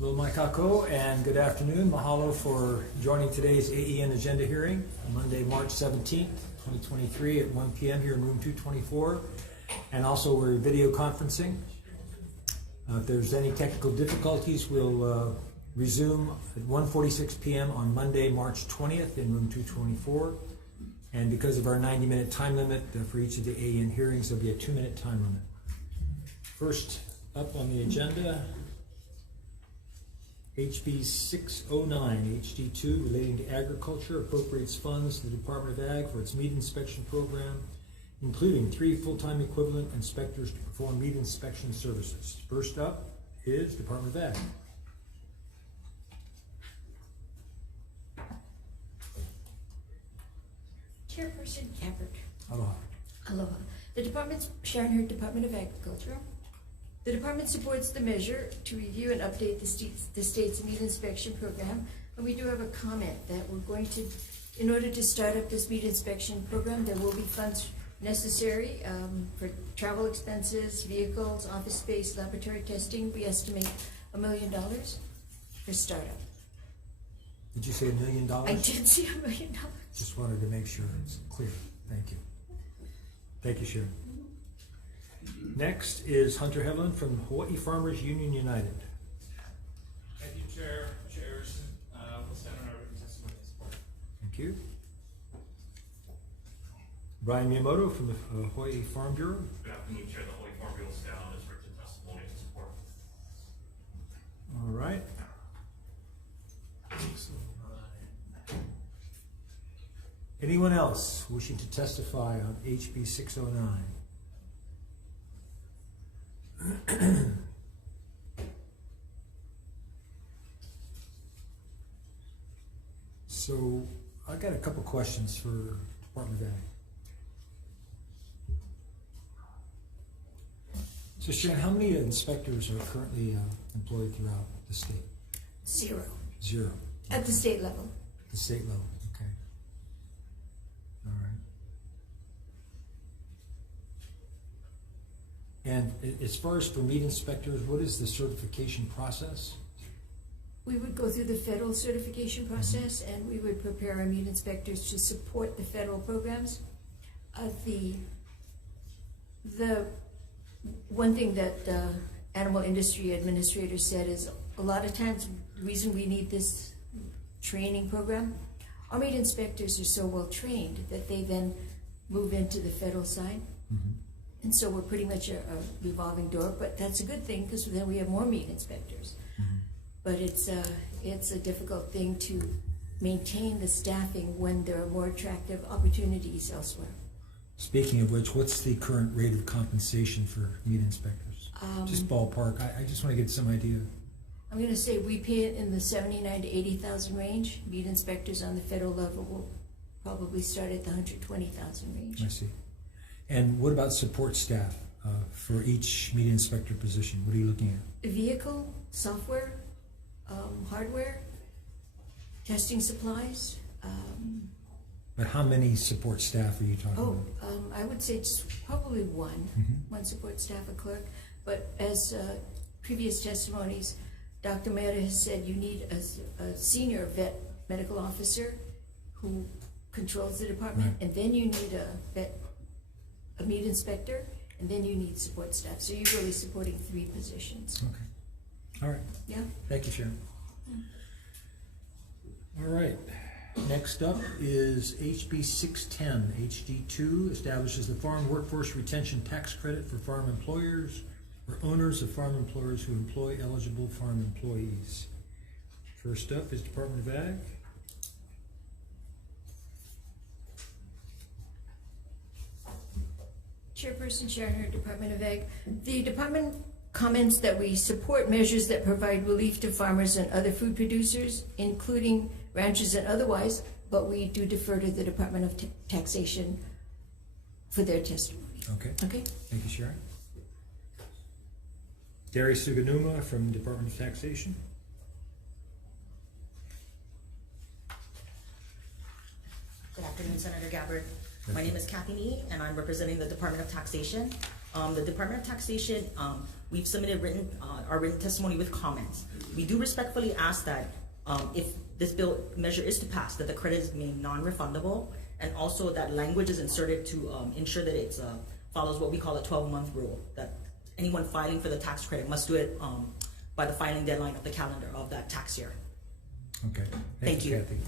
Hello, Mike Kako, and good afternoon. Mahalo for joining today's AEN agenda hearing on Monday, March 17th, 2023 at 1 p.m. here in room 224. And also we're video conferencing. If there's any technical difficulties, we'll resume at 1:46 p.m. on Monday, March 20th in room 224. And because of our 90-minute time limit for each of the AEN hearings, there'll be a 2-minute time limit. First up on the agenda, HB 609, HD2, relating to agriculture, appropriates funds to the Department of Ag for its meat inspection program, including 3 full-time equivalent inspectors to perform meat inspection services. First up is Department of Ag. Chairperson Gabbard. Aloha. Aloha. The department's Sharon Hurd, Department of Agriculture. The department supports the measure to review and update the state's meat inspection program, and we do have a comment that we're going to, in order to start up this meat inspection program, there will be funds necessary for travel expenses, vehicles, office space, laboratory testing. We estimate $1 million for startup. Did you say $1 million? I did say $1 million. Just wanted to make sure it's clear. Thank you. Thank you, Sharon. Next is Hunter Heveland from Hawai'i Farmers Union United. Thank you, Chairs. We'll stand on our written testimony in support. Thank you. Brian Miyamoto from the Hawaii Farm Bureau. Good afternoon, Chair. The Hawaii Farm Bureau will stand on his written testimony in support. All right. Anyone else wishing to testify on HB 609? So I got a couple questions for Department of Ag. So Sharon, how many inspectors are currently employed throughout the state? 0. 0. At the state level. The state level, okay. All right. And as far as for meat inspectors, what is the certification process? We would go through the federal certification process, and we would prepare our meat inspectors to support the federal programs. The one thing that the animal industry administrator said is a lot of times the reason we need this training program, our meat inspectors are so well trained that they then move into the federal side. Mm-hmm. And so we're pretty much a revolving door, but that's a good thing because then we have more meat inspectors. Mm-hmm. But it's a difficult thing to maintain the staffing when there are more attractive opportunities elsewhere. Speaking of which, what's the current rate of compensation for meat inspectors? Just ballpark. I just want to get some idea. I'm going to say we pay it in the $79,000 to $80,000 range. Meat inspectors on the federal level will probably start at the $120,000 range. I see. And what about support staff for each meat inspector position? What are you looking at? Vehicle, software, hardware, testing supplies. But how many support staff are you talking about? I would say just probably one. Mm-hmm. One support staff, a clerk. But as previous testimonies, Dr. Mayada has said you need a senior vet medical officer who controls the department, Right. and then you need a meat inspector, and then you need support staff. So you're really supporting 3 positions. Okay. All right. Yeah. Thank you, Sharon. All right. Next up is HB 610, HD2, establishes the Farm Workforce Retention Tax Credit for farm employers or owners of farm employers who employ eligible farm employees. First up is Department of Ag. Chairperson Sharon Hurd, Department of Ag. The department comments that we support measures that provide relief to farmers and other food producers, including ranchers and otherwise, but we do defer to the Department of Taxation for their testimony. Okay. Okay? Thank you, Sharon. Gary Suganuma from Department of Taxation. Good afternoon, Senator Gabbard. My name is Kathy Nee, and I'm representing the Department of Taxation. The Department of Taxation, we've submitted our written testimony with comments. We do respectfully ask that if this bill measure is to pass, that the credit is made non-refundable, and also that language is inserted to ensure that it follows what we call a 12-month rule, that anyone filing for the tax credit must do it by the filing deadline of the calendar of that tax year. Okay. Thank you. Kathy.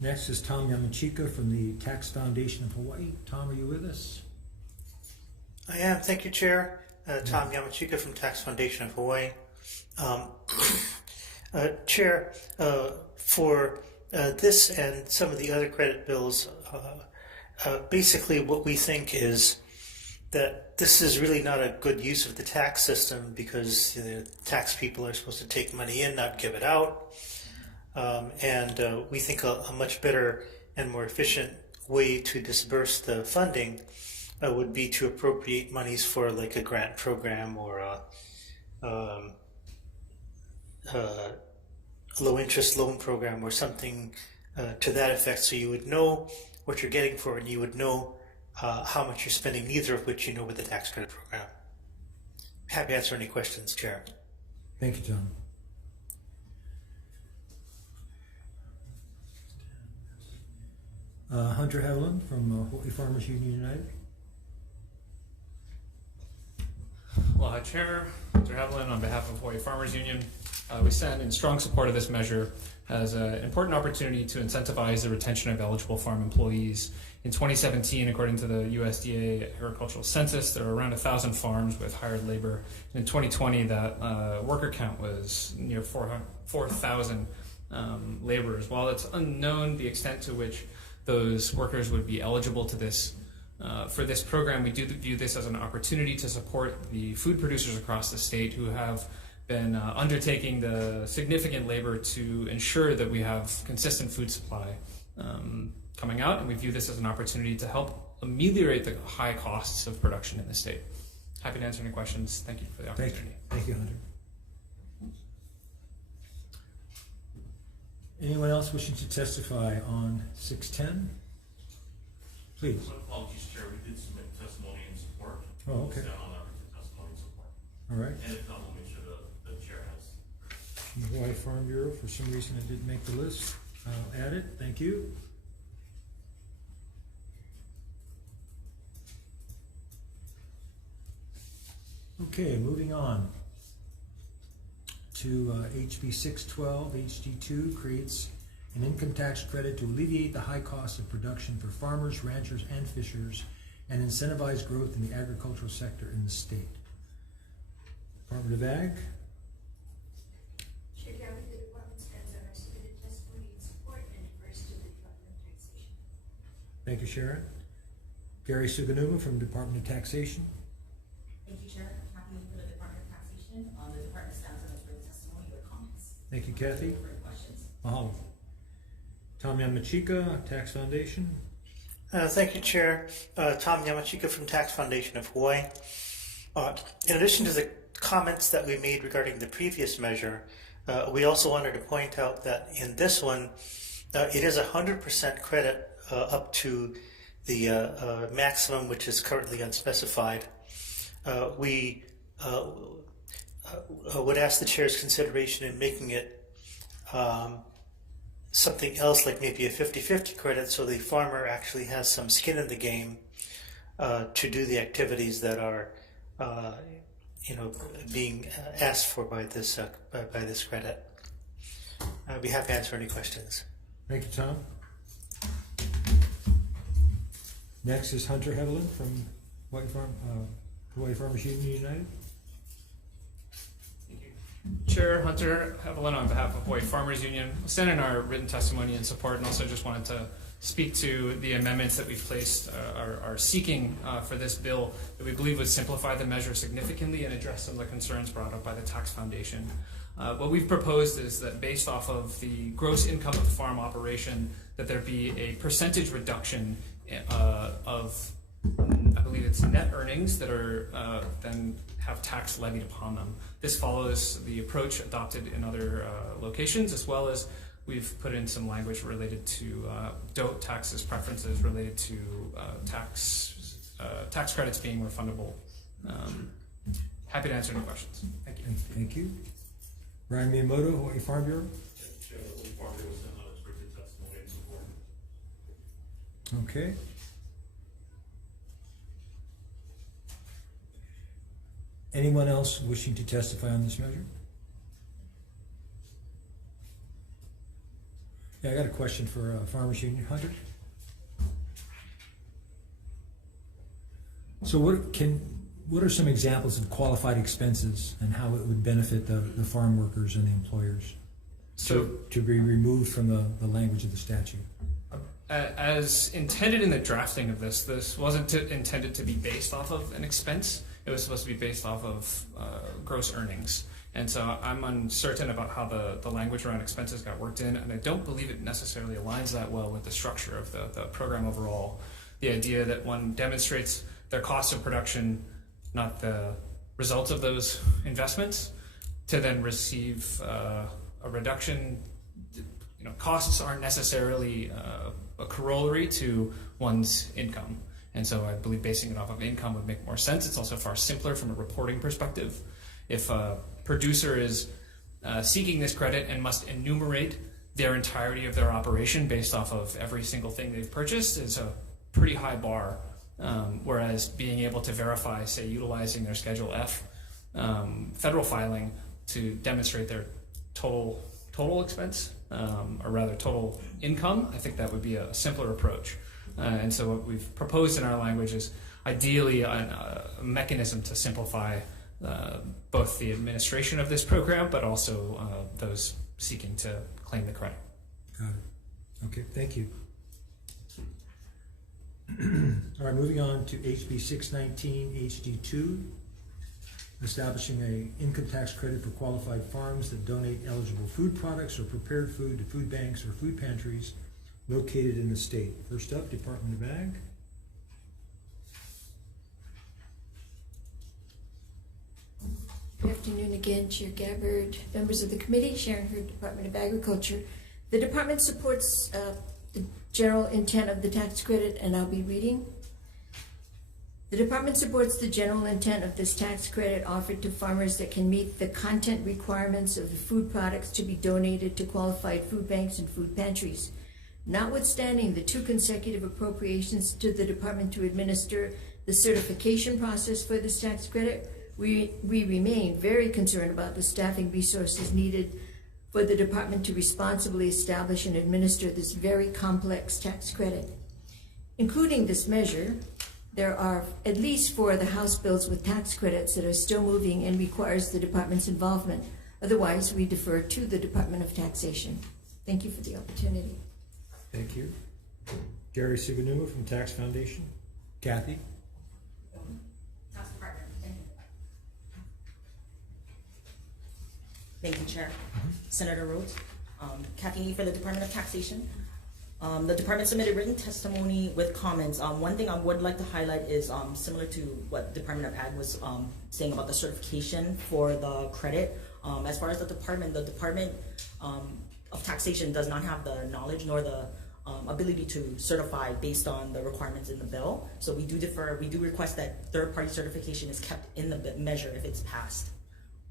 Next is Tom Yamachika from the Tax Foundation of Hawaii. Tom, are you with us? I am. Thank you, Chair. Tom Yamachika from Tax Foundation of Hawaii. Chair, for this and some of the other credit bills, basically what we think is that this is really not a good use of the tax system, because the tax people are supposed to take money in, not give it out. And we think a much better and more efficient way to disperse the funding would be to appropriate monies for like a grant program or a low interest loan program or something to that effect, so you would know what you're getting for it and you would know how much you're spending, neither of which you know with the tax credit program. Happy to answer any questions, Chair. Thank you, Tom. Hunter Haviland from Hawaii Farmers Union United. Aloha, Chair. Mr. Haviland, on behalf of Hawaii Farmers Union, we stand in strong support of this measure as an important opportunity to incentivize the retention of eligible farm employees. In 2017, according to the USDA Agricultural Census, there were around 1,000 farms with hired labor. In 2020, that worker count was near 4,000 laborers. While it's unknown the extent to which those workers would be eligible to this for this program, we do view this as an opportunity to support the food producers across the state who have been undertaking the significant labor to ensure that we have consistent food supply coming out, and we view this as an opportunity to help ameliorate the high costs of production in the state. Happy to answer any questions. Thank you for the opportunity. Thank you, Hunter. Anyone else wishing to testify on 610? Please. Apologies, Chair. We did submit testimony in support. Oh, okay. We'll stand on our testimony in support. All right. And if not, we'll make sure the Chair has. From the Hawaii Farm Bureau, for some reason it didn't make the list. I'll add it. Thank you. Okay, moving on to HB 612. HD2 creates an income tax credit to alleviate the high cost of production for farmers, ranchers, and fishers, and incentivize growth in the agricultural sector in the state. Department of Ag. Chair Gowdy, the department stands on our submitted testimony in support and refers to the Department of Taxation. Thank you, Sharon. Gary Suganuma from Department of Taxation. Thank you, Chair. Happy for the Department of Taxation. The department stands on its written testimony with comments. Thank you, Kathy. Further questions? Mahalo. Tom Yamachika, Tax Foundation. Thank you, Chair. Tom Yamachika from Tax Foundation of Hawaii. In addition to the comments that we made regarding the previous measure, we also wanted to point out that in this one, it is 100% credit up to the maximum, which is currently unspecified. We would ask the Chair's consideration in making it something else, like maybe a 50-50 credit, so the farmer actually has some skin in the game to do the activities that are being asked for by this credit. I'd be happy to answer any questions. Thank you, Tom. Next is Hunter Haviland from Hawaii Farmers Union United. Thank you. Chair Hunter Haviland on behalf of Hawaii Farmers Union. We'll send in our written testimony in support, and also just wanted to speak to the amendments that we've placed, are seeking for this bill that we believe would simplify the measure significantly and address some of the concerns brought up by the Tax Foundation. What we've proposed is that based off of the gross income of the farm operation, that there be a percentage reduction of, I believe it's net earnings that are then have tax levied upon them. This follows the approach adopted in other locations, as well as we've put in some language related to DOT taxes, preferences related to tax tax credits being refundable. Happy to answer any questions. Thank you. Thank you. Ryan Miyamoto, Hawaii Farm Bureau. Chair, we farm was sent unexpected testimony and support. Okay. Anyone else wishing to testify on this measure? Yeah, I got a question for Farmers Union. Hunter? So what are some examples of qualified expenses and how it would benefit the farm workers and the employers to be removed from the language of the statute? As intended in the drafting of this wasn't intended to be based off of an expense. It was supposed to be based off of gross earnings. And so I'm uncertain about how the language around expenses got worked in, and I don't believe it necessarily aligns that well with the structure of the program overall. The idea that one demonstrates their cost of production, not the results of those investments, to then receive a reduction. Costs aren't necessarily a corollary to one's income. And so I believe basing it off of income would make more sense. It's also far simpler from a reporting perspective. If a producer is seeking this credit and must enumerate their entirety of their operation based off of every single thing they've purchased, is a pretty high bar. Whereas being able to verify, say, utilizing their Schedule F federal filing to demonstrate their total expense, or rather total income, I think that would be a simpler approach. And so what we've proposed in our language is ideally a mechanism to simplify both the administration of this program, but also those seeking to claim the credit. Got it. Okay, thank you. All right, moving on to HB 619 HD2, establishing an income tax credit for qualified farms that donate eligible food products or prepared food to food banks or food pantries located in the state. First up, Department of Ag. Good afternoon again, Chair Gabbard, members of the committee, Sharon Hurd, Department of Agriculture. The department supports the general intent of the tax credit, and I'll be reading. The department supports the general intent of this tax credit offered to farmers that can meet the content requirements of the food products to be donated to qualified food banks and food pantries. Notwithstanding the 2 consecutive appropriations to the department to administer the certification process for this tax credit, we remain very concerned about the staffing resources needed for the department to responsibly establish and administer this very complex tax credit. Including this measure, there are at least 4 of the House bills with tax credits that are still moving and requires the department's involvement. Otherwise, we defer to the Department of Taxation. Thank you for the opportunity. Thank you. Gary Suganuma from Tax Foundation. Kathy. Tax Department. Thank you, Chair. Senator Rhodes. Kathy for the Department of Taxation. The department submitted written testimony with comments. One thing I would like to highlight is similar to what the Department of Ag was saying about the certification for the credit. As far as the Department of Taxation does not have the knowledge nor the ability to certify based on the requirements in the bill. So we do defer, we do request that third-party certification is kept in the measure if it's passed.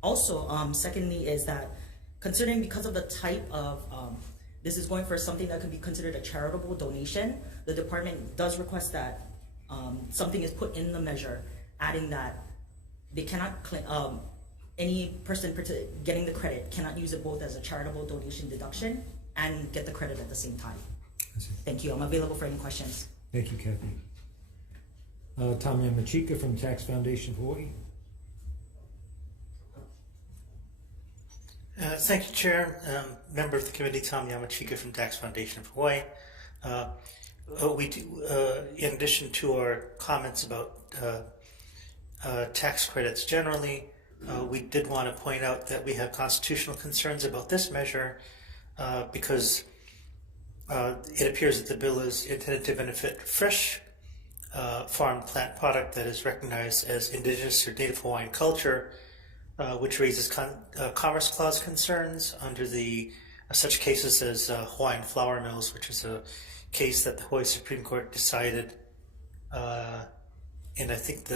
Also, secondly, is that considering because of the type of, this is going for something that could be considered a charitable donation, the department does request that something is put in the measure, adding that they cannot claim, any person getting the credit cannot use it both as a charitable donation deduction and get the credit at the same time. Thank you. I'm available for any questions. Thank you, Kathy. Tom Yamachika from Tax Foundation of Hawaii. Thank you, Chair. Member of the committee, Tom Yamachika from Tax Foundation of Hawaii. We do, in addition to our comments about tax credits generally, we did want to point out that we have constitutional concerns about this measure because it appears that the bill is intended to benefit fresh farm plant product that is recognized as indigenous or native Hawaiian culture, which raises Commerce Clause concerns under the such cases as Hawaiian flour mills, which is a case that the Hawaii Supreme Court decided and I think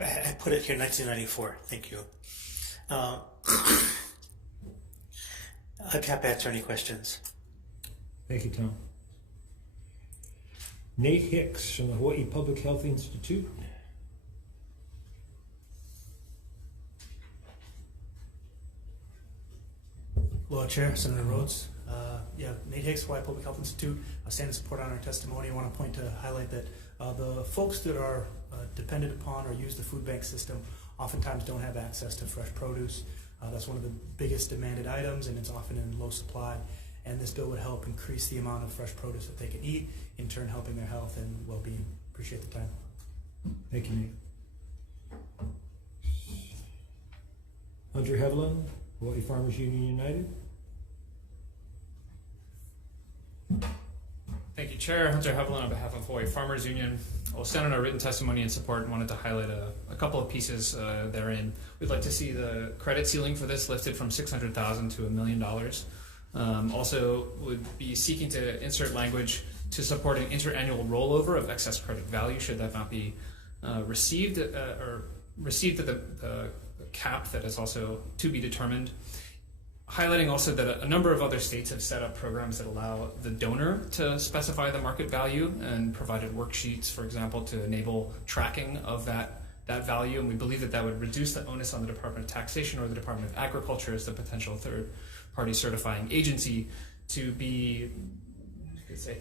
I put it here 1994. Thank you. I'd be happy to answer any questions. Thank you, Tom. Nate Hicks from the Hawaii Public Health Institute. Hello, Chair, Senator Rhodes. Nate Hicks, Hawaii Public Health Institute. I stand in support on our testimony. I want to highlight that the folks that are dependent upon or use the food bank system oftentimes don't have access to fresh produce. That's one of the biggest demanded items, and it's often in low supply. And this bill would help increase the amount of fresh produce that they can eat, in turn helping their health and well-being. Appreciate the time. Thank you, Nate. Hunter Hevlin, Hawaii Farmers Union United. Thank you, Chair. Hunter Hevlin on behalf of Hawaii Farmers Union. I'll stand on our written testimony in support and wanted to highlight a couple of pieces therein. We'd like to see the credit ceiling for this lifted from $600,000 to $1 million. Also would be seeking to insert language to support an interannual rollover of excess credit value should that not be received at the cap that is also to be determined. Highlighting also that a number of other states have set up programs that allow the donor to specify the market value and provided worksheets, for example, to enable tracking of that value. And we believe that would reduce the onus on the Department of Taxation or the Department of Agriculture as the potential third-party certifying agency to be, you could say,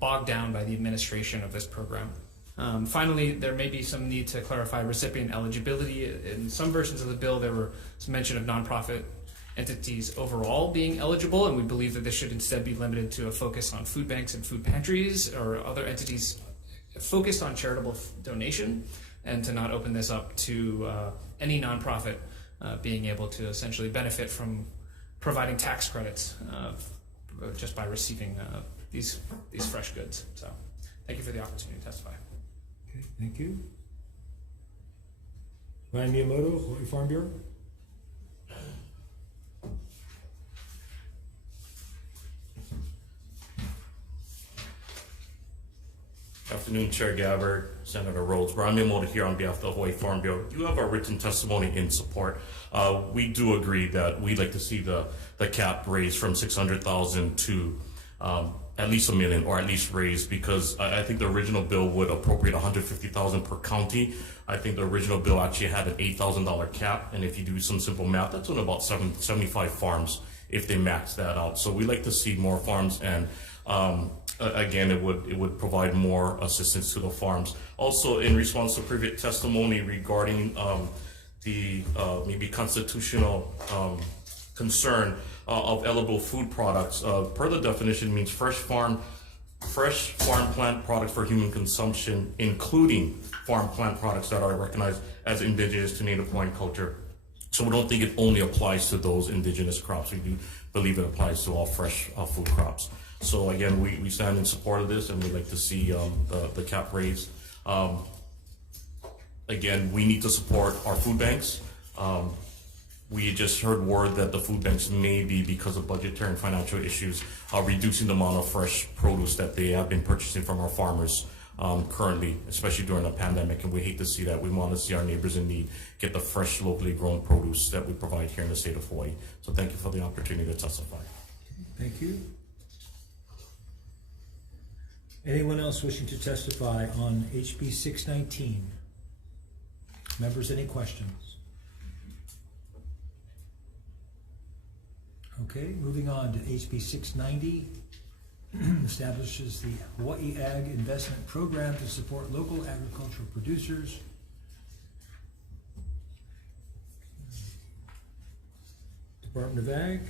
bogged down by the administration of this program. Finally, there may be some need to clarify recipient eligibility. In some versions of the bill, there was some mention of nonprofit entities overall being eligible, and we believe that this should instead be limited to a focus on food banks and food pantries or other entities focused on charitable donation, and to not open this up to any nonprofit being able to essentially benefit from providing tax credits just by receiving these fresh goods. So thank you for the opportunity to testify. Okay, thank you. Ryan Miyamoto, Hawaii Farm Bureau. Afternoon, Chair Gabbard, Senator Rhodes. Brian Miyamoto here on behalf of the Hawaii Farm Bureau. You have our written testimony in support. We do agree that we'd like to see the cap raised from $600,000 to at least $1 million, or at least raised, because I think the original bill would appropriate $150,000 per county. I think the original bill actually had an $8,000 cap, and if you do some simple math, that's on about 75 farms if they max that out. So we'd like to see more farms, and again, it would provide more assistance to the farms. Also, in response to previous testimony regarding the maybe constitutional concern of eligible food products, per the definition means fresh farm plant products for human consumption, including farm plant products that are recognized as indigenous to Native Hawaiian culture. So we don't think it only applies to those indigenous crops. We do believe it applies to all fresh food crops. So again, we stand in support of this, and we'd like to see the cap raised. Again, we need to support our food banks. We just heard word that the food banks may be, because of budgetary and financial issues, reducing the amount of fresh produce that they have been purchasing from our farmers currently, especially during the pandemic, and we hate to see that. We want to see our neighbors in need get the fresh, locally grown produce that we provide here in the state of Hawaii. So thank you for the opportunity to testify. Thank you. Anyone else wishing to testify on HB 619? Members, any questions? Okay, moving on to HB 690. Establishes the Hawaii Ag Investment Program to support local agricultural producers. Department of Ag.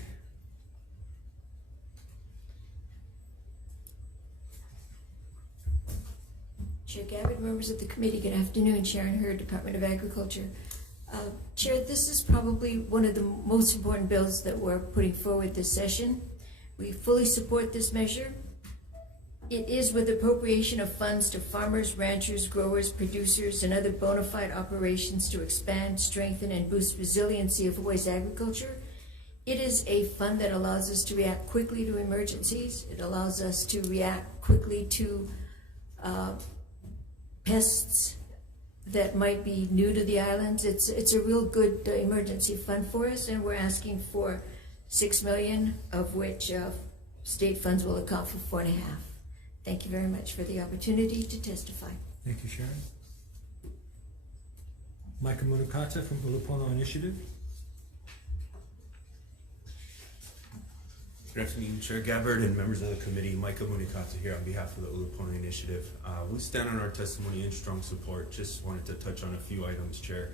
Chair Gabbard, members of the committee, good afternoon. Sharon Hurd, Department of Agriculture. Chair, this is probably one of the most important bills that we're putting forward this session. We fully support this measure. It is with appropriation of funds to farmers, ranchers, growers, producers, and other bona fide operations to expand, strengthen, and boost resiliency of Hawaii's agriculture. It is a fund that allows us to react quickly to emergencies. It allows us to react quickly to pests that might be new to the islands. It's a real good emergency fund for us, and we're asking for $6 million, of which state funds will account for $4.5 million. Thank you very much for the opportunity to testify. Thank you, Sharon. Micah Munakata from Ulupono Initiative. Good afternoon, Chair Gabbard and members of the committee. Micah Munikata here on behalf of the Ulupono Initiative. We stand on our testimony in strong support. Just wanted to touch on a few items, Chair.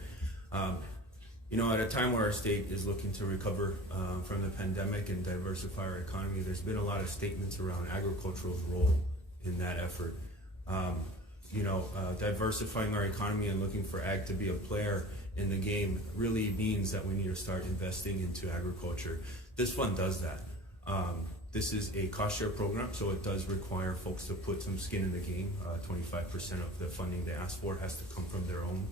You know, at a time where our state is looking to recover from the pandemic and diversify our economy, there's been a lot of statements around agricultural's role in that effort. Diversifying our economy and looking for ag to be a player in the game really means that we need to start investing into agriculture. This fund does that. This is a cost share program, so it does require folks to put some skin in the game. 25% of the funding they ask for has to come from their own.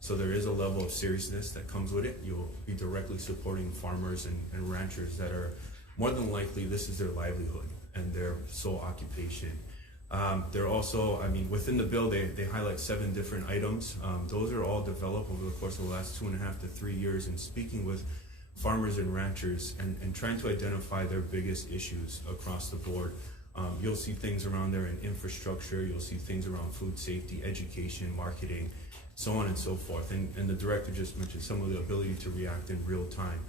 So there is a level of seriousness that comes with it. You'll be directly supporting farmers and ranchers that are more than likely this is their livelihood and their sole occupation. They're also, within the bill, they highlight 7 different items. Those are all developed over the course of the last 2.5 to 3 years, and speaking with farmers and ranchers and trying to identify their biggest issues across the board. You'll see things around there in infrastructure, you'll see things around food safety, education, marketing, so on and so forth. And the director just mentioned some of the ability to react in real time.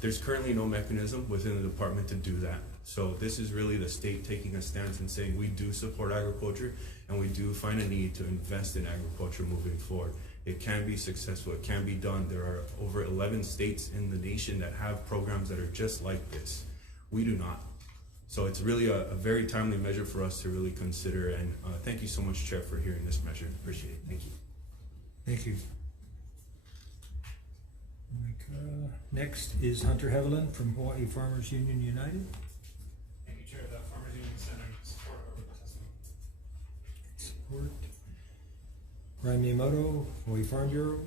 There's currently no mechanism within the department to do that. So this is really the state taking a stance and saying we do support agriculture and we do find a need to invest in agriculture moving forward. It can be successful, it can be done. There are over 11 states in the nation that have programs that are just like this. We do not. So it's really a very timely measure for us to really consider, and thank you so much, Chair, for hearing this measure. Appreciate it. Thank you. Thank you. Next is Hunter Hevelin from Hawaii Farmers Union United. Thank you, Chair. The Farmers Union Center support over the testimony. Support. Brian Miyamoto, Hawaii Farm Bureau.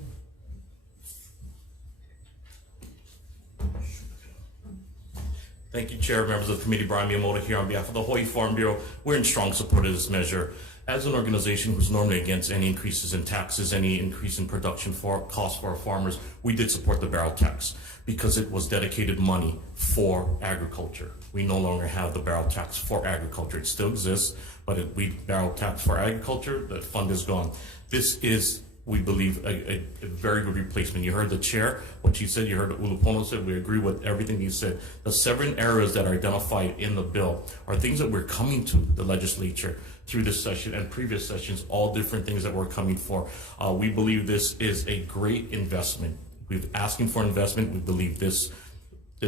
Thank you, Chair, members of the committee. Brian Miyamoto here on behalf of the Hawaii Farm Bureau. We're in strong support of this measure. As an organization who's normally against any increases in taxes, any increase in production costs for our farmers, we did support the barrel tax because it was dedicated money for agriculture. We no longer have the barrel tax for agriculture. It still exists, but we barrel tax for agriculture, the fund is gone. This is, we believe, a very good replacement. You heard the chair, what she said, you heard what Ulupono said, we agree with everything he said. The 7 areas that are identified in the bill are things that we're coming to the legislature through this session and previous sessions, all different things that we're coming for. We believe this is a great investment. We're asking for investment. We believe this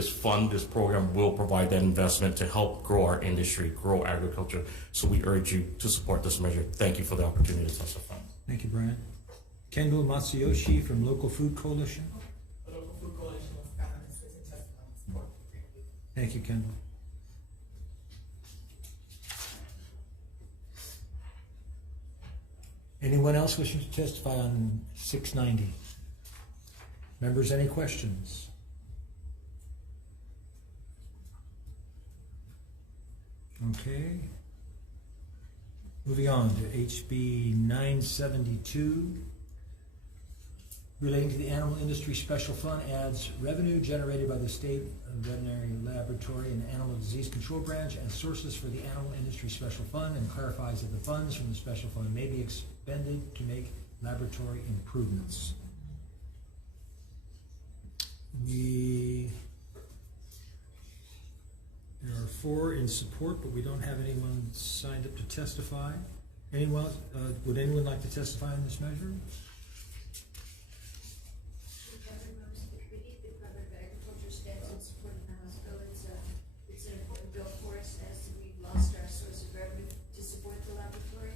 fund, this program will provide that investment to help grow our industry, grow agriculture. So we urge you to support this measure. Thank you for the opportunity to testify. Thank you, Brian. Kendall Matsuyoshi from Local Food Coalition. The Local Food Coalition was found in testimony support. Thank you, Kendall. Anyone else wishing to testify on 690? Members, any questions? Okay. Moving on to HB 972. Relating to the Animal Industry Special Fund, adds revenue generated by the State Veterinary Laboratory and Animal Disease Control Branch as sources for the Animal Industry Special Fund, and clarifies that the funds from the special fund may be expended to make laboratory improvements. There are 4 in support, but we don't have anyone signed up to testify. Anyone? Would anyone like to testify on this measure? It's an important bill for us as we lost our source of revenue to support the laboratory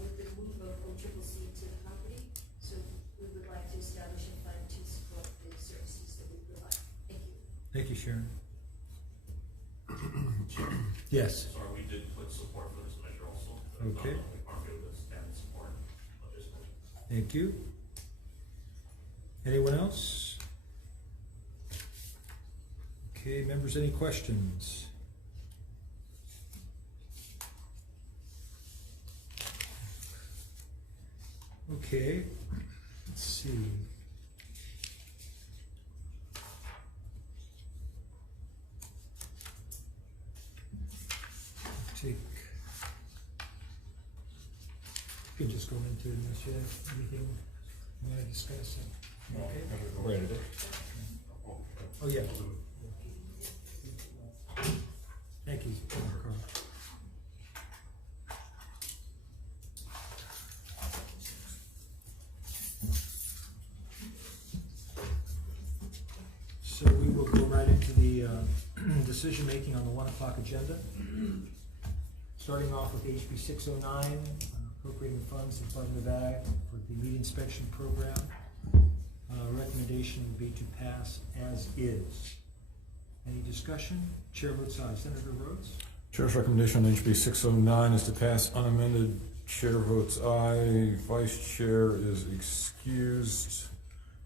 with the move of OCCC to the property. So we would like to establish a fund to support the services that we provide. Thank you. Thank you, Sharon. Yes. Sorry, we did put support for this measure also. Okay. We aren't able to stand in support of this measure. Thank you. Anyone else? Okay, members, any questions? Okay, let's see. Take. You can just go into it unless you have anything you want to discuss. Okay. Where did it? Oh, yeah. Thank you, Carl. So we will go right into the decision-making on the 1 o'clock agenda. Starting off with HB 609, appropriating funds to the Department of Ag for the meat inspection program. Recommendation would be to pass as is. Any discussion? Chair votes aye. Senator Rhodes? Chair's recommendation on HB 609 is to pass unamended. Chair votes aye. Vice Chair is excused.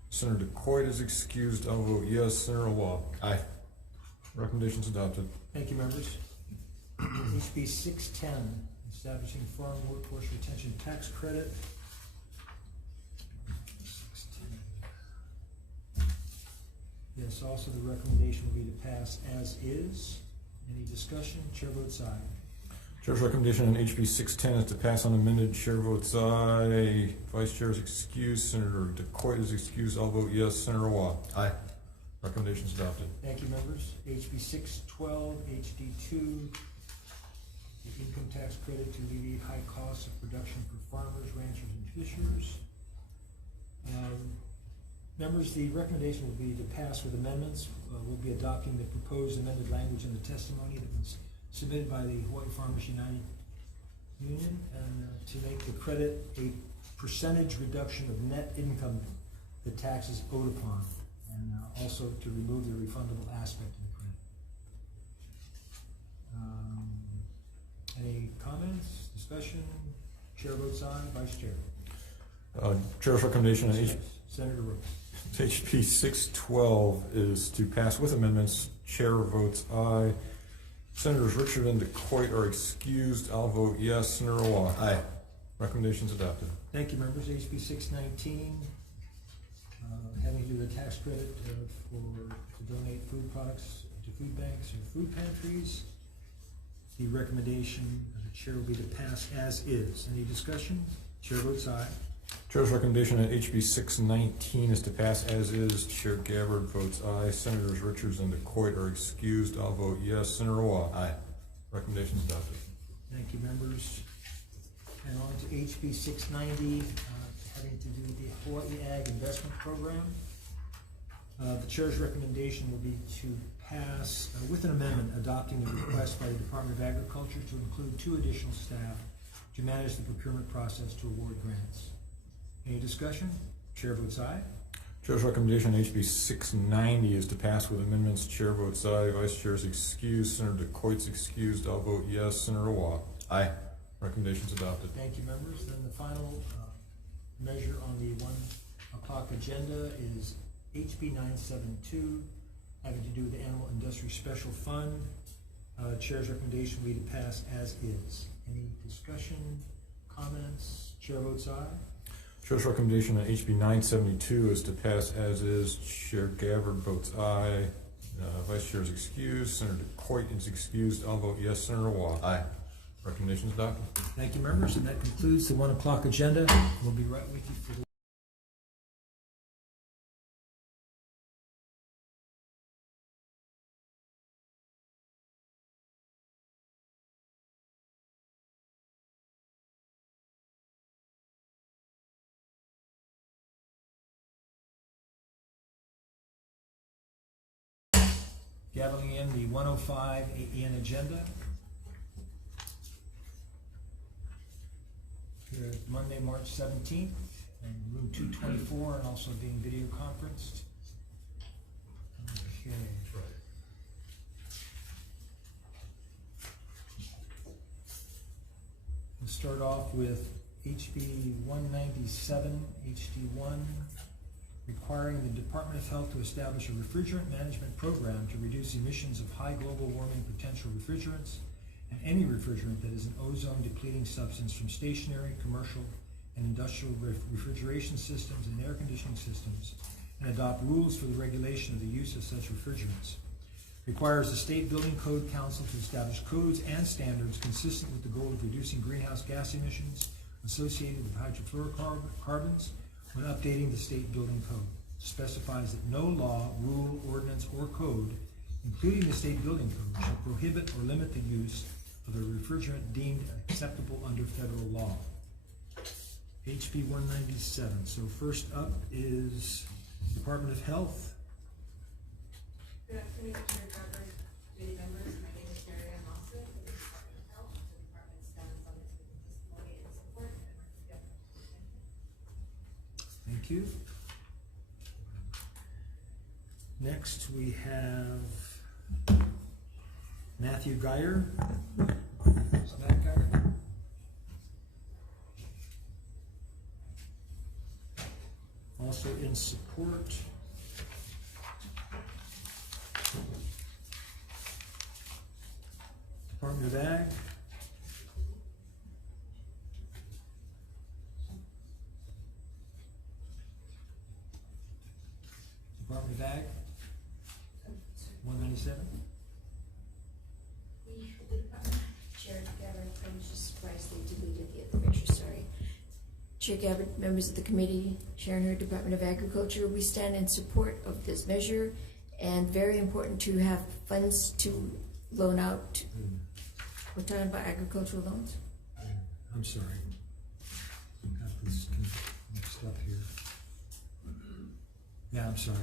Senator DeCoit is excused. I'll vote yes. Senator Law? Aye. Recommendation's adopted. Thank you, members. HB 610, establishing farm workforce retention tax credit. 610. Yes, also the recommendation will be to pass as is. Any discussion? Chair votes aye. Chair's recommendation on HB 610 is to pass unamended. Chair votes aye. Vice Chair is excused. Senator DeCoit is excused. I'll vote yes. Senator Law? Aye. Recommendation's adopted. Thank you, members. HB 612, HD2, the income tax credit to alleviate high costs of production for farmers, ranchers, and fishers. Members, the recommendation will be to pass with amendments. We'll be adopting the proposed amended language in the testimony that was submitted by the Hawaii Farmers United Union, and to make the credit a percentage reduction of net income the tax is owed upon, and also to remove the refundable aspect of the credit. Any comments, discussion? Chair votes aye. Vice Chair? Chair's recommendation on Senator Rhodes? HB 612 is to pass with amendments. Chair votes aye. Senators Richard and DeCoit are excused. I'll vote yes. Senator Law? Aye. Recommendation's adopted. Thank you, members. HB 619, having to do with the tax credit to donate food products to food banks or food pantries. The recommendation of the chair will be to pass as is. Any discussion? Chair votes aye. Chair's recommendation on HB 619 is to pass as is. Chair Gabbard votes aye. Senators Richards and DeCoit are excused. I'll vote yes. Senator Law? Aye. Recommendation's adopted. Thank you, members. And on to HB 690, having to do with the Hawaii Ag Investment Program. The chair's recommendation will be to pass with an amendment adopting the request by the Department of Agriculture to include 2 additional staff to manage the procurement process to award grants. Any discussion? Chair votes aye. Chair's recommendation on HB 690 is to pass with amendments. Chair votes aye. Vice Chair is excused. Senator DeCoit's excused. I'll vote yes. Senator Law? Aye. Recommendation's adopted. Thank you, members. Then the final measure on the 1 o'clock agenda is HB 972, having to do with the Animal Industry Special Fund. Chair's recommendation will be to pass as is. Any discussion, comments? Chair votes aye. Chair's recommendation on HB 972 is to pass as is. Chair Gabbard votes aye. Vice Chair is excused. Senator DeCoit is excused. I'll vote yes. Senator Law? Aye. Recommendation is adopted. Thank you, members, and that concludes the 1 o'clock agenda. We'll be right with you for the gathering in the 105 AEN agenda. Here, Monday, March 17th, in room 224, and also being video conferenced. Okay. We'll start off with HB 197, HD1, requiring the Department of Health to establish a refrigerant management program to reduce emissions of high global warming potential refrigerants and any refrigerant that is an ozone depleting substance from stationary, commercial, and industrial refrigeration systems and air conditioning systems, and adopt rules for the regulation of the use of such refrigerants. Requires the State Building Code Council to establish codes and standards consistent with the goal of reducing greenhouse gas emissions associated with hydrofluorocarbons when updating the State Building Code. Specifies that no law, rule, ordinance, or code, including the State Building Code, shall prohibit or limit the use of a refrigerant deemed acceptable under federal law. HB 197. So first up is Department of Health. Good afternoon, Chair Garber, committee members. My name is Mary Ann Lawson from the Department of Health. The department stands on its written testimony and support. Thank you. Next, we have Matthew Geyer. Is that Geyer? Also in support, Department of Ag. Department of Ag. 197. Chair Gabbard, I was just surprised they deleted the other measure, sorry. Chair Gabbard, members of the committee, Sharon Hurd, Department of Agriculture, we stand in support of this measure, and very important to have funds to loan out. We're talking about agricultural loans? I'm sorry. Got this mixed up here. Yeah, I'm sorry.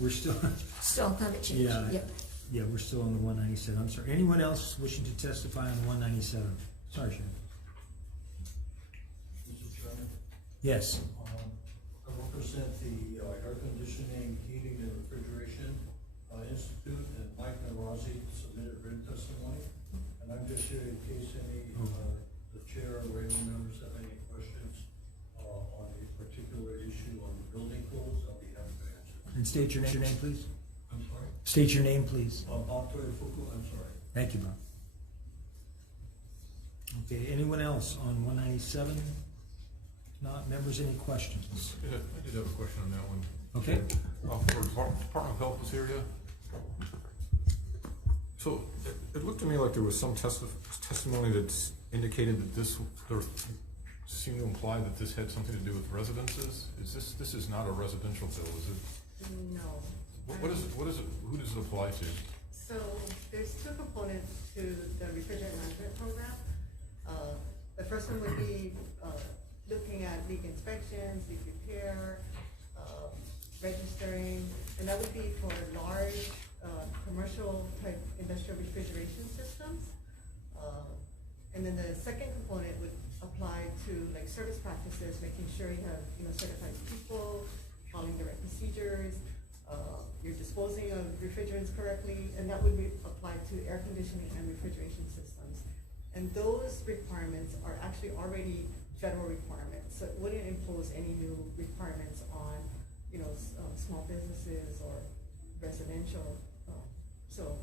We're still. Still on climate change? Yeah. Yep. Yeah, we're still on the 197. I'm sorry. Anyone else wishing to testify on the 197? Sorry, Sharon. Mr. Chairman, Yes. I represent the Air Conditioning, Heating, and Refrigeration Institute, and Mike Narazi submitted written testimony. And I'm just here in case any, the chair or any members have any questions on a particular issue on the building codes. I'll be happy to answer. And state your name, please. I'm sorry. State your name, please. Bob Toyofuku, I'm sorry. Thank you, Bob. Okay, anyone else on 197? If not, members, any questions? I did have a question on that one. Okay. For Department of Health this area. So it looked to me like there was some testimony that indicated that there seemed to imply that this had something to do with residences. This is not a residential bill, is it? No. What is it, who does it apply to? So there's two components to the refrigerant management program. The first one would be looking at leak inspections, leak repair, registering, and that would be for large commercial type industrial refrigeration systems. And then the second component would apply to like service practices, making sure you have certified people, following the right procedures, you're disposing of refrigerants correctly, and that would apply to air conditioning and refrigeration systems. And those requirements are actually already federal requirements, so it wouldn't impose any new requirements on small businesses or residential. So,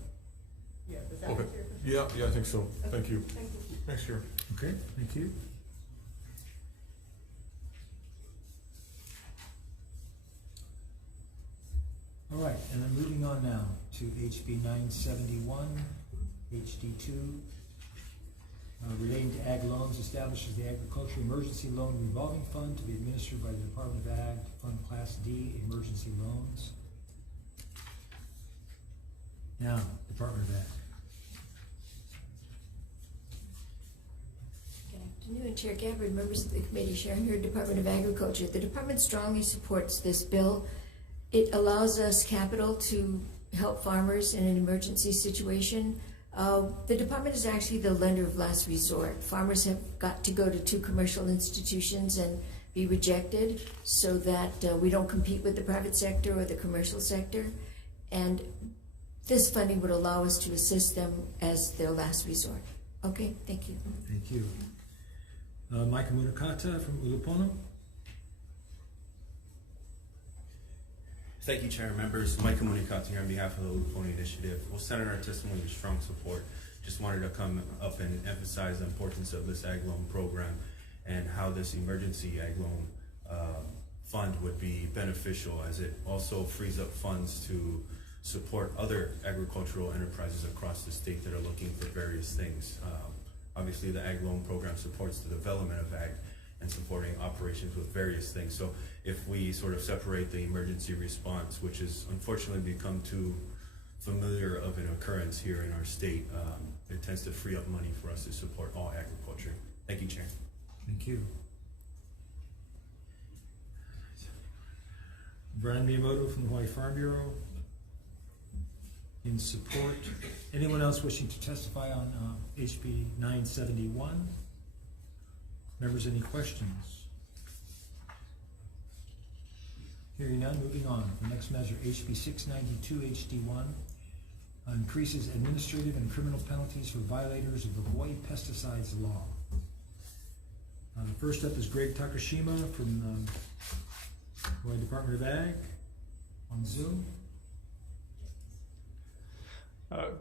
yeah, does that answer your question? Yeah, I think so. Okay. Thank you. Thank you. Thanks, Chair. Okay, thank you. All right, and I'm moving on now to HB 971, HD2, relating to ag loans, establishes the Agricultural Emergency Loan Revolving Fund to be administered by the Department of Ag, Fund Class D, Emergency Loans. Now, Department of Ag. Good afternoon, Chair Gabbard, members of the committee, Sharon Hurd, Department of Agriculture. The department strongly supports this bill. It allows us capital to help farmers in an emergency situation. The department is actually the lender of last resort. Farmers have got to go to 2 commercial institutions and be rejected so that we don't compete with the private sector or the commercial sector. And this funding would allow us to assist them as their last resort. Okay, thank you. Thank you. Micah Munakata from Ulupono. Thank you, Chair and members. Mike Comunicati here on behalf of the Luponi Initiative. We'll send in our testimony with strong support. Just wanted to come up and emphasize the importance of this ag loan program and how this emergency ag loan fund would be beneficial, as it also frees up funds to support other agricultural enterprises across the state that are looking for various things. Obviously, the ag loan program supports the development of ag and supporting operations with various things. So if we sort of separate the emergency response, which has unfortunately become too familiar of an occurrence here in our state, it tends to free up money for us to support all agriculture. Thank you, Chair. Thank you. Brian Miyamoto from the Hawaii Farm Bureau in support. Anyone else wishing to testify on HB 971? Members, any questions? Hearing none, moving on. The next measure, HB 692 HD1, increases administrative and criminal penalties for violators of the Hawaii pesticides law. First up is Greg Takashima from Hawaii Department of Ag on Zoom.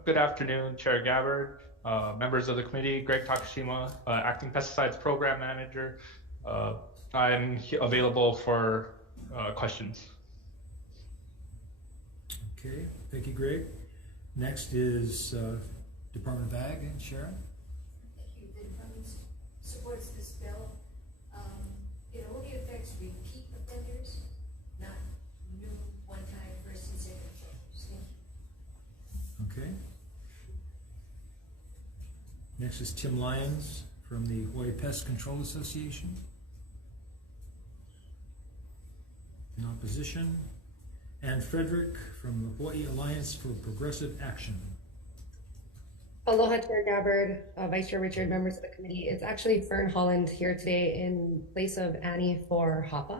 Good afternoon, Chair Gabbard, members of the committee. Greg Takashima, Acting Pesticides Program Manager. I'm available for questions. Okay, thank you, Greg. Next is Department of Ag and Sharon. Thank you. The department supports this bill. It only affects repeat offenders, not new one-time first and second offenders. Thank you. Okay. Next is Tim Lyons from the Hawaii Pest Control Association. In opposition. And Frederick from the Hawaii Alliance for Progressive Action. Aloha, Chair Gabbard, Vice Chair Richard, members of the committee. It's actually Fern Holland here today in place of Annie for HAPA.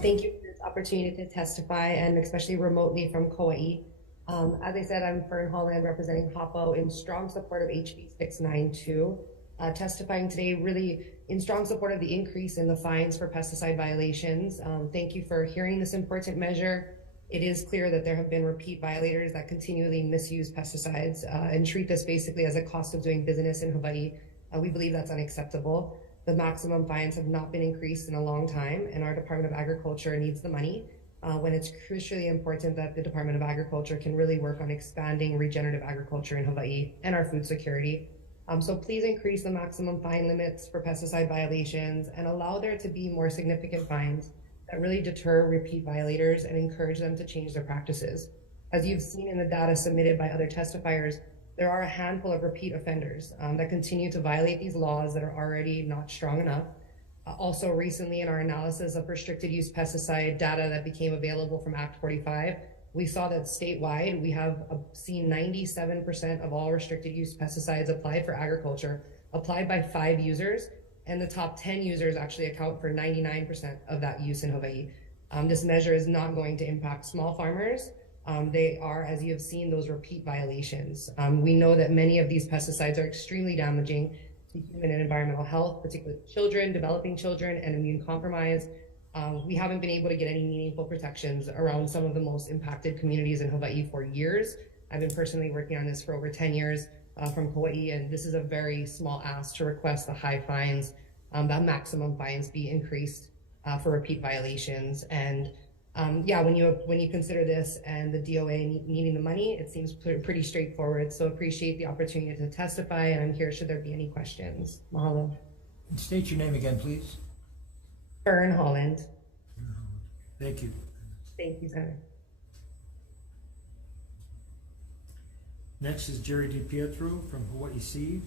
Thank you for this opportunity to testify, and especially remotely from Kauai. As I said, I'm Fern Holland representing HAPA in strong support of HB 692. Testifying today really in strong support of the increase in the fines for pesticide violations. Thank you for hearing this important measure. It is clear that there have been repeat violators that continually misuse pesticides and treat this basically as a cost of doing business in Hawaii. We believe that's unacceptable. The maximum fines have not been increased in a long time, and our Department of Agriculture needs the money when it's crucially important that the Department of Agriculture can really work on expanding regenerative agriculture in Hawaii and our food security. So please increase the maximum fine limits for pesticide violations and allow there to be more significant fines that really deter repeat violators and encourage them to change their practices. As you've seen in the data submitted by other testifiers, there are a handful of repeat offenders that continue to violate these laws that are already not strong enough. Also recently in our analysis of restricted use pesticide data that became available from Act 45, we saw that statewide, we have seen 97% of all restricted use pesticides applied for agriculture, applied by 5 users, and the top 10 users actually account for 99% of that use in Hawaii. This measure is not going to impact small farmers. They are, as you have seen, those repeat violations. We know that many of these pesticides are extremely damaging to human and environmental health, particularly children, developing children, and immune compromise. We haven't been able to get any meaningful protections around some of the most impacted communities in Hawaii for years. I've been personally working on this for over 10 years from Hawaii, and this is a very small ask to request the high fines, that maximum fines be increased for repeat violations. And yeah, when you consider this and the DOA needing the money, it seems pretty straightforward. So appreciate the opportunity to testify, and I'm here should there be any questions. Mahalo. And state your name again, please. Fern Holland. Thank you. Thank you, Senator. Next is Jerry DiPietro from Hawaii Seed.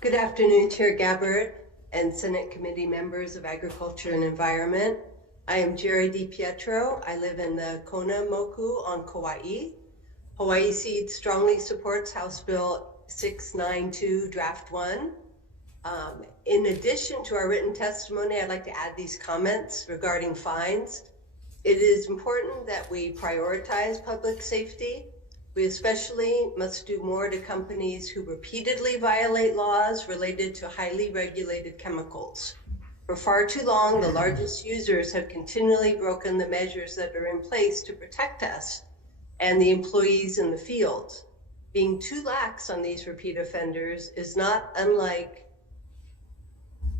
Good afternoon, Chair Gabbard and Senate Committee members of Agriculture and Environment. I am Jerry DiPietro. I live in the Kona Moku on Kauai. Hawaii Seed strongly supports House Bill 692 Draft 1. In addition to our written testimony, I'd like to add these comments regarding fines. It is important that we prioritize public safety. We especially must do more to companies who repeatedly violate laws related to highly regulated chemicals. For far too long, the largest users have continually broken the measures that are in place to protect us and the employees in the field. Being too lax on these repeat offenders is not unlike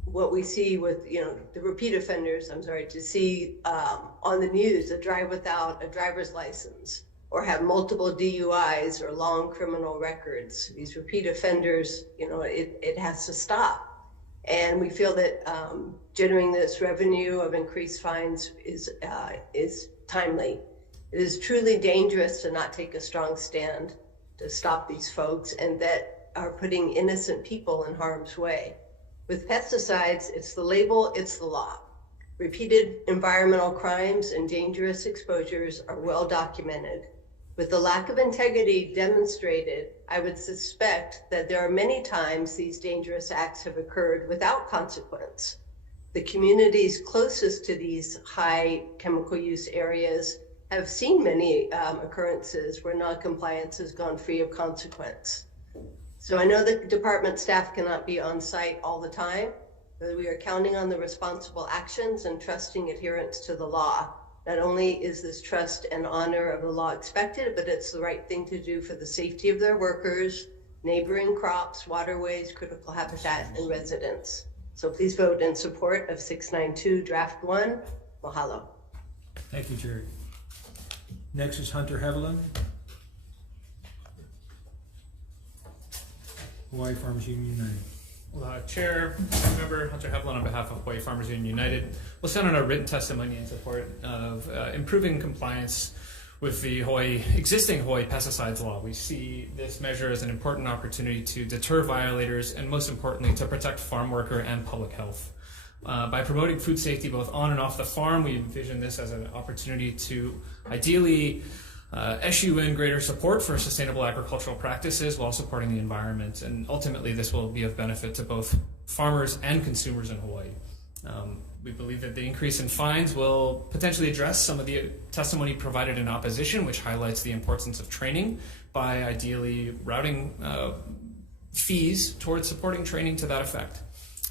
what we see with, the repeat offenders, to see on the news, a drive without a driver's license, or have multiple DUIs or long criminal records. These repeat offenders, it has to stop. And we feel that generating this revenue of increased fines is timely. It is truly dangerous to not take a strong stand to stop these folks, and that are putting innocent people in harm's way. With pesticides, it's the label, it's the law. Repeated environmental crimes and dangerous exposures are well documented. With the lack of integrity demonstrated, I would suspect that there are many times these dangerous acts have occurred without consequence. The communities closest to these high chemical use areas have seen many occurrences where noncompliance has gone free of consequence. So I know that department staff cannot be on site all the time, but we are counting on the responsible actions and trusting adherence to the law. Not only is this trust and honor of the law expected, but it's the right thing to do for the safety of their workers, neighboring crops, waterways, critical habitat, and residents. So please vote in support of 692 Draft 1. Mahalo. Thank you, Jerry. Next is Hunter Heveland, Hawaii Farmers Union United. Chair, Member Hunter Heveland on behalf of Hawaii Farmers Union United will send on a written testimony in support of improving compliance with the existing Hawaii pesticides law. We see this measure as an important opportunity to deter violators and, most importantly, to protect farm worker and public health. By promoting food safety both on and off the farm, we envision this as an opportunity to ideally issue in greater support for sustainable agricultural practices while supporting the environment. And ultimately, this will be of benefit to both farmers and consumers in Hawaii. We believe that the increase in fines will potentially address some of the testimony provided in opposition, which highlights the importance of training by ideally routing fees towards supporting training to that effect.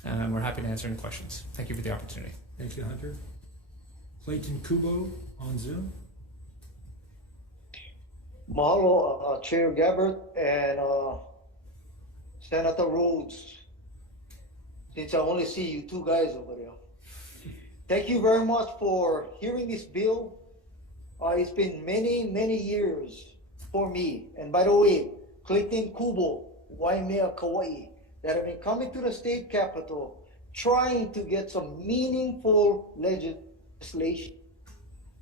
And we're happy to answer any questions. Thank you for the opportunity. Thank you, Hunter. Clayton Kubo on Zoom. Mahalo, Chair Gabbard and Senator Rhodes. Since I only see you two guys over there. Thank you very much for hearing this bill. It's been many, many years for me. And by the way, Clayton Kubo, Waimea, Kauai, that have been coming to the state capitol trying to get some meaningful legislation.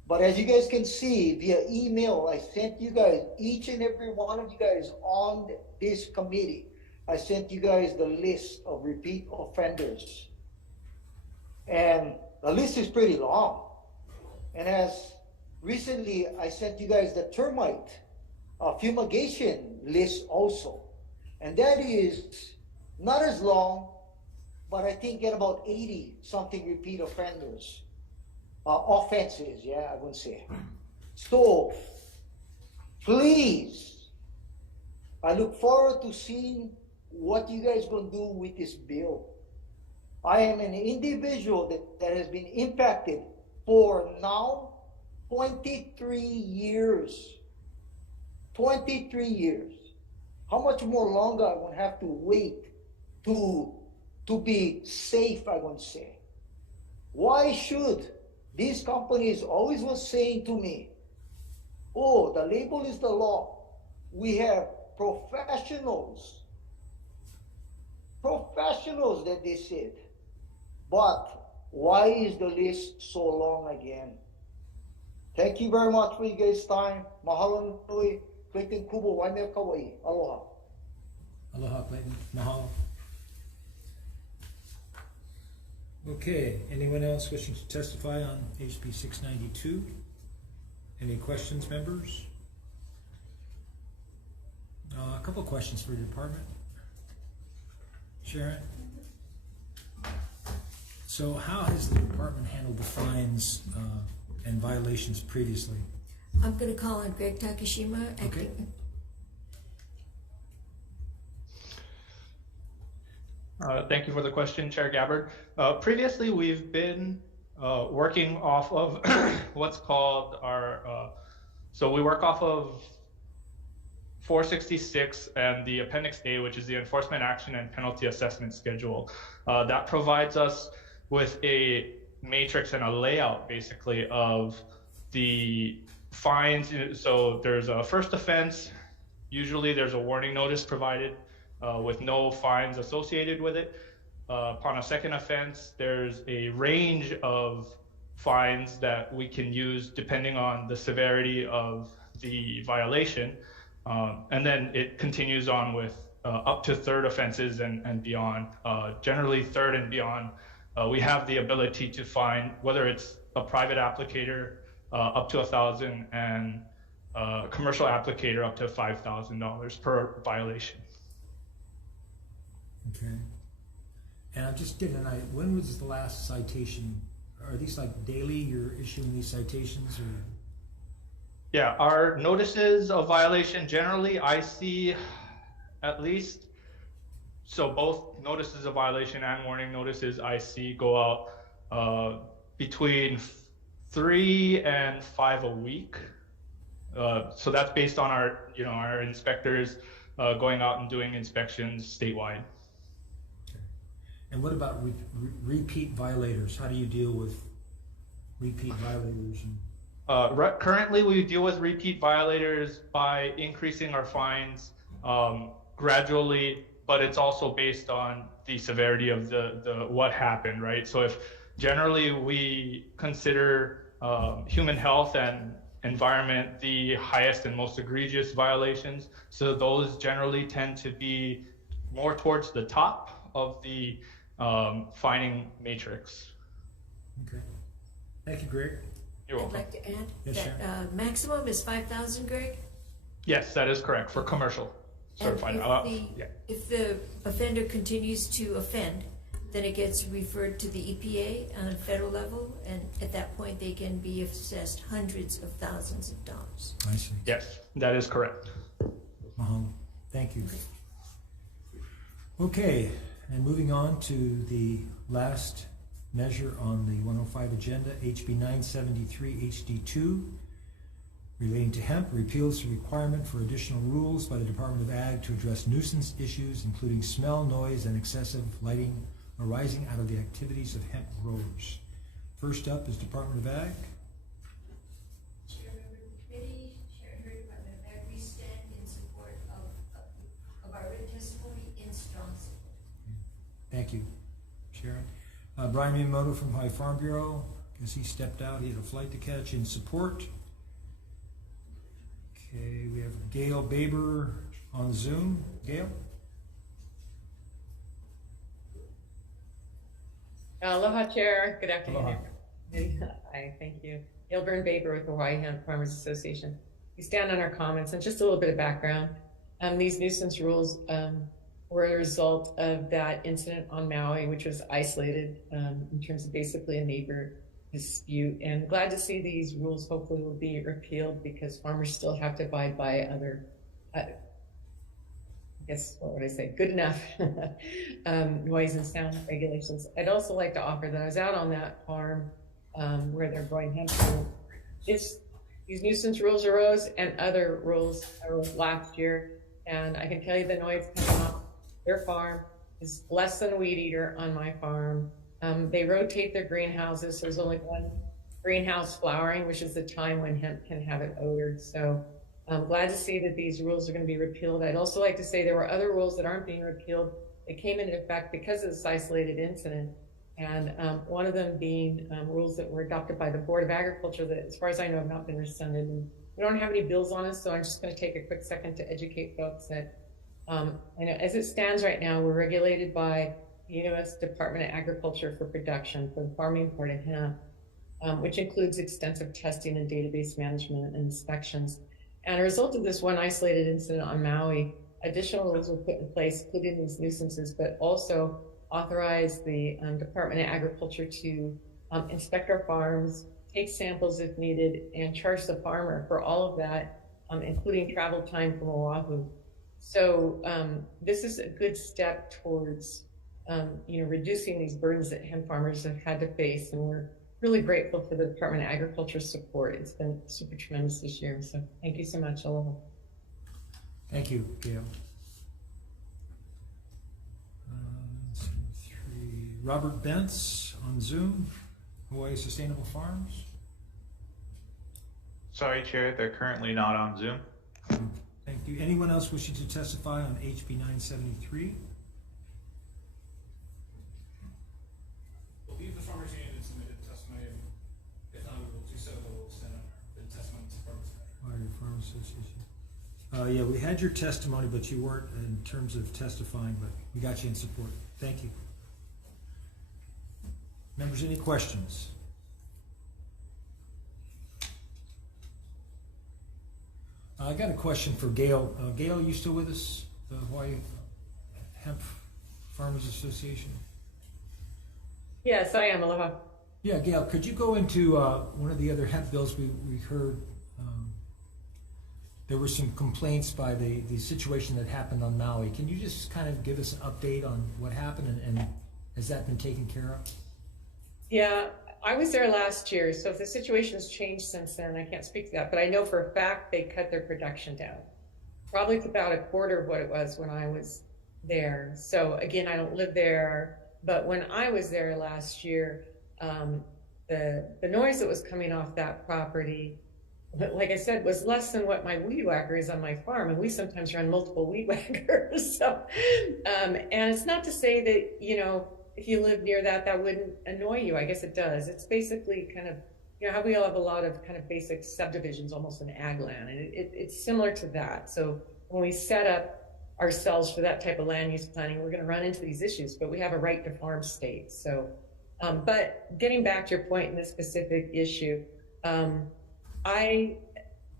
But as you guys can see via email, I sent you guys, each and every one of you guys on this committee, I sent you guys the list of repeat offenders. And the list is pretty long. And as recently, I sent you guys the termite fumigation list also. And that is not as long, but I think get about 80 something repeat offenders. Offenses, I wouldn't say. So, please, I look forward to seeing what you guys going to do with this bill. I am an individual that has been impacted for now 23 years. 23 years. How much more longer I will have to wait to be safe, I want to say. Why should these companies always was saying to me, oh, the label is the law. We have professionals that they said. But why is the list so long again? Thank you very much for you guys' time. Mahalo nui, Clayton Kubo, Waimea, Kauai. Aloha. Aloha, Clayton. Mahalo. Okay, anyone else wishing to testify on HB 692? Any questions, members? A couple of questions for your department. Sharon? So how has the department handled the fines and violations previously? I'm going to call on Greg Takashima, acting. Okay. Thank you for the question, Chair Gabbard. Previously, we've been working off of what's called our, so we work off of 466 and the Appendix A, which is the Enforcement Action and Penalty Assessment Schedule. That provides us with a matrix and a layout, basically, of the fines. So there's a first offense. Usually there's a warning notice provided with no fines associated with it. Upon a second offense, there's a range of fines that we can use depending on the severity of the violation. And then it continues on with up to third offenses and beyond. Generally third and beyond, we have the ability to fine, whether it's a private applicator up to $1,000 and a commercial applicator up to $5,000 per violation. Okay. And I'm just getting an idea, when was the last citation? Are these like daily, you're issuing these citations, or? Yeah, our notices of violation, generally I see at least, so both notices of violation and warning notices I see go out between 3 and 5 a week. So that's based on our, our inspectors going out and doing inspections statewide. Okay. And what about repeat violators? How do you deal with repeat violators? Currently, we deal with repeat violators by increasing our fines gradually, but it's also based on the severity of the what happened, right? So if generally we consider human health and environment the highest and most egregious violations, so those generally tend to be more towards the top of the fining matrix. Okay. Thank you, Greg. You're welcome. I'd like to add Yes, that maximum is 5,000, Greg? Yes, that is correct for commercial certified. And if the offender continues to offend, then it gets referred to the EPA on a federal level, and at that point they can be assessed hundreds of thousands of dollars. I see. Yes, that is correct. Thank you. Okay, and moving on to the last measure on the 105 agenda, HB 973 HD2, relating to hemp, repeals the requirement for additional rules by the Department of Ag to address nuisance issues, including smell, noise, and excessive lighting arising out of the activities of hemp growers. First up is Department of Ag. Chairman of the committee, Chairman of the Department of Ag, we stand in support of our written testimony in strong support. Thank you, Sharon. Brian Miyamoto from Hawai'i Farm Bureau, because he stepped out, he had a flight to catch, in support. Okay, we have Gail Baber on Zoom. Gail? Aloha, Chair. Good afternoon. Aloha. Hi, thank you. Gail Baber with the Hawaii Hemp Farmers Association. We stand on our comments, and just a little bit of background. These nuisance rules were a result of that incident on Maui, which was isolated in terms of basically a neighbor dispute. And glad to see these rules hopefully will be repealed, because farmers still have to abide by other, I guess, what would I say, good enough noise and sound regulations. I'd also like to offer that I was out on that farm where they're growing hemp. These nuisance rules arose, and other rules arose last year. And I can tell you the noise coming off their farm is less than a weed eater on my farm. They rotate their greenhouses. There's only one greenhouse flowering, which is the time when hemp can have an odor. So I'm glad to see that these rules are going to be repealed. I'd also like to say there were other rules that aren't being repealed that came into effect because of this isolated incident. And one of them being rules that were adopted by the Board of Agriculture that, as far as I know, have not been rescinded. And we don't have any bills on us, so I'm just going to take a quick second to educate folks that as it stands right now, we're regulated by the U.S. Department of Agriculture for production for the farming import of hemp, which includes extensive testing and database management and inspections. And as a result of this one isolated incident on Maui, additional rules were put in place, including these nuisances, but also authorize the Department of Agriculture to inspect our farms, take samples if needed, and charge the farmer for all of that, including travel time from Oahu. So this is a good step towards reducing these burdens that hemp farmers have had to face. And we're really grateful for the Department of Agriculture's support. It's been super tremendous this year. So thank you so much. Aloha. Thank you, Gail. Robert Bentz on Zoom, Hawaii Sustainable Farms. Sorry, Chair, they're currently not on Zoom. Thank you. Anyone else wishing to testify on HB 973? I believe the Farmers Union had submitted testimony. If not, we will do so, but we'll send the testimony to Farmers. Farm Association. Yeah, we had your testimony, but you weren't in terms of testifying, but we got you in support. Thank you. Members, any questions? I got a question for Gail. Gail, are you still with us? The Hawaii Hemp Farmers Association? Yes, I am. Aloha. Yeah, Gail, could you go into one of the other hemp bills we heard? There were some complaints by the situation that happened on Maui. Can you just kind of give us an update on what happened and has that been taken care of? Yeah, I was there last year, so if the situation's changed since then, I can't speak to that, but I know for a fact they cut their production down. Probably to about a quarter of what it was when I was there. So again, I don't live there, but when I was there last year, the noise that was coming off that property, like I said, was less than what my weed whacker is on my farm, and we sometimes run multiple weed whackers. So, and it's not to say that, if you live near that wouldn't annoy you. I guess it does. It's basically kind of, how we all have a lot of kind of basic subdivisions, almost in ag land, and it's similar to that. So when we set up ourselves for that type of land use planning, we're going to run into these issues, but we have a right to farm state. So, but getting back to your point in this specific issue, I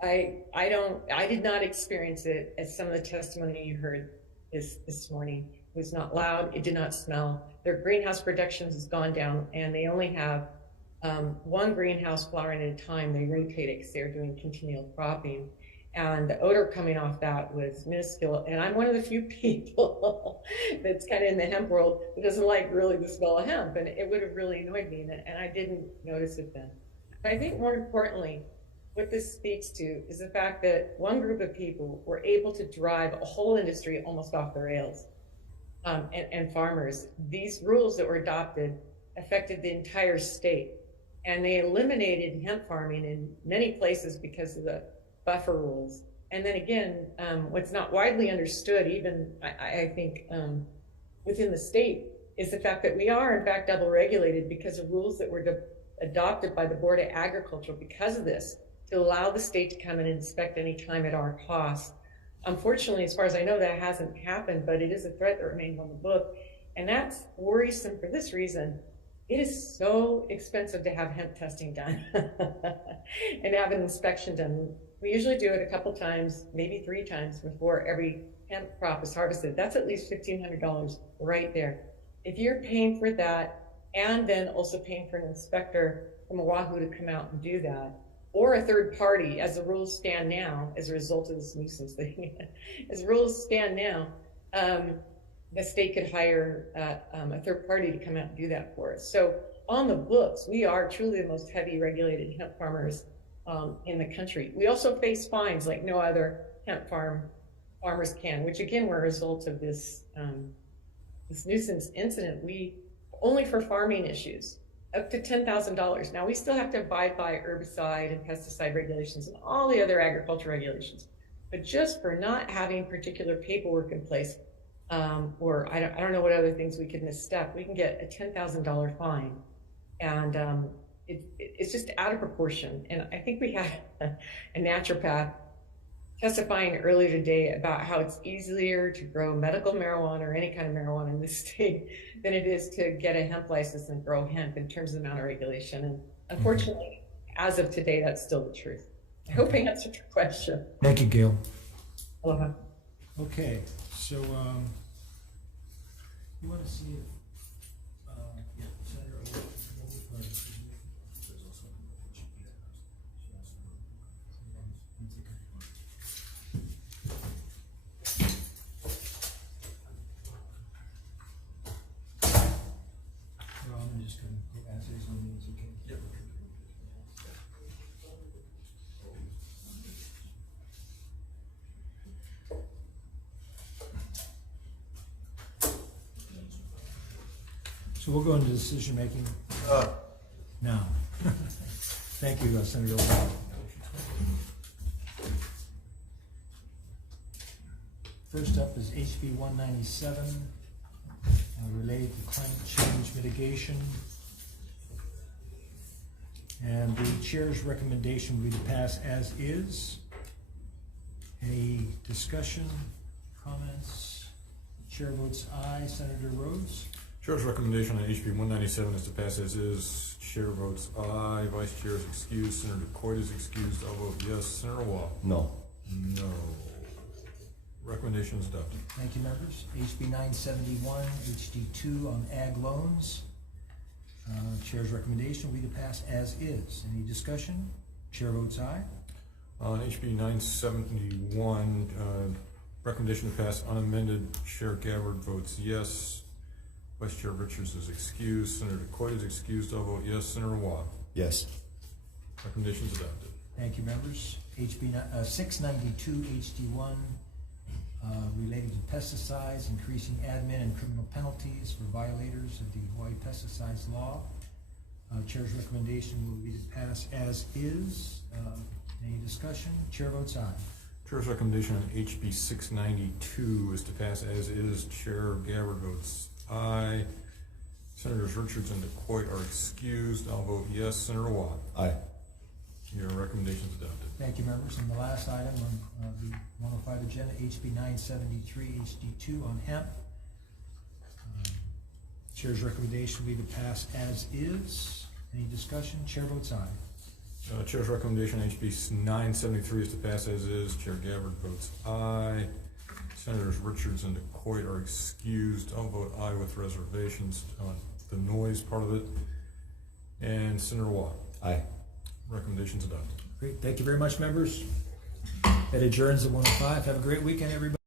did not experience it as some of the testimony you heard this morning. It was not loud. It did not smell. Their greenhouse productions has gone down, and they only have one greenhouse flowering at a time. They rotate it because they're doing continual cropping, and the odor coming off that was minuscule. And I'm one of the few people that's kind of in the hemp world that doesn't like really the smell of hemp, and it would have really annoyed me, and I didn't notice it then. But I think more importantly, what this speaks to is the fact that one group of people were able to drive a whole industry almost off the rails. And farmers, these rules that were adopted affected the entire state, and they eliminated hemp farming in many places because of the buffer rules. And then again, what's not widely understood, even I think within the state, is the fact that we are in fact double regulated because of rules that were adopted by the Board of Agriculture because of this, to allow the state to come and inspect any time at our cost. Unfortunately, as far as I know, that hasn't happened, but it is a threat that remains on the book. And that's worrisome for this reason. It is so expensive to have hemp testing done and have an inspection done. We usually do it a couple times, maybe 3 times before every hemp crop is harvested. That's at least $1,500 right there. If you're paying for that and then also paying for an inspector from Oahu to come out and do that, or a third party, as the rules stand now, as a result of this nuisance thing, as rules stand now, the state could hire a third party to come out and do that for us. So on the books, we are truly the most heavy regulated hemp farmers in the country. We also face fines like no other hemp farmers can, which again were a result of this, this nuisance incident. We, only for farming issues, up to $10,000. Now we still have to abide by herbicide and pesticide regulations and all the other agriculture regulations, but just for not having particular paperwork in place, or I don't know what other things we could misstep, we can get a $10,000 fine, and it's just out of proportion. And I think we had a naturopath testifying earlier today about how it's easier to grow medical marijuana or any kind of marijuana in this state than it is to get a hemp license and grow hemp in terms of the amount of regulation. And unfortunately, as of today, that's still the truth. I hope I answered your question. Thank you, Gail. Aloha. Okay, so you want to see if Senator just gonna go as is on these, okay? Yep. So we'll go into decision making now. Thank you, Senator O'Brien. First up is HB 197, related to climate change mitigation. And the chair's recommendation would be to pass as is. Any discussion, comments? Chair votes aye. Senator Rhodes? Chair's recommendation on HB 197 is to pass as is. Chair votes aye. Vice Chair is excused. Senator Coit is excused. I'll vote yes. Senator Wall? No. No. Recommendation is adopted. Thank you, members. HB 971, HD2 on ag loans. Chair's recommendation will be to pass as is. Any discussion? Chair votes aye. On HB 971, recommendation to pass unamended. Chair Gabbard votes yes. Vice Chair Richards is excused. Senator Coit is excused. I'll vote yes. Senator Watt? Yes. Recommendation is adopted. Thank you, members. HB 692, HD1, relating to pesticides, increasing admin and criminal penalties for violators of the Hawaii pesticides law. Chair's recommendation will be to pass as is. Any discussion? Chair votes aye. Chair's recommendation on HB 692 is to pass as is. Chair Gabbard votes aye. Senators Richards and DeCoit are excused. I'll vote yes. Senator Watt? Aye. Your recommendation is adopted. Thank you, members. And the last item on the 105 agenda, HB 973, HD2 on hemp. Chair's recommendation will be to pass as is. Any discussion? Chair votes aye. Chair's recommendation on HB 973 is to pass as is. Chair Gabbard votes aye. Senators Richards and DeCoit are excused. I'll vote aye with reservations on the noise part of it. And Senator Watt? Aye. Recommendations adopted. Great. Thank you very much, members. That adjourns at 105. Have a great weekend, everybody.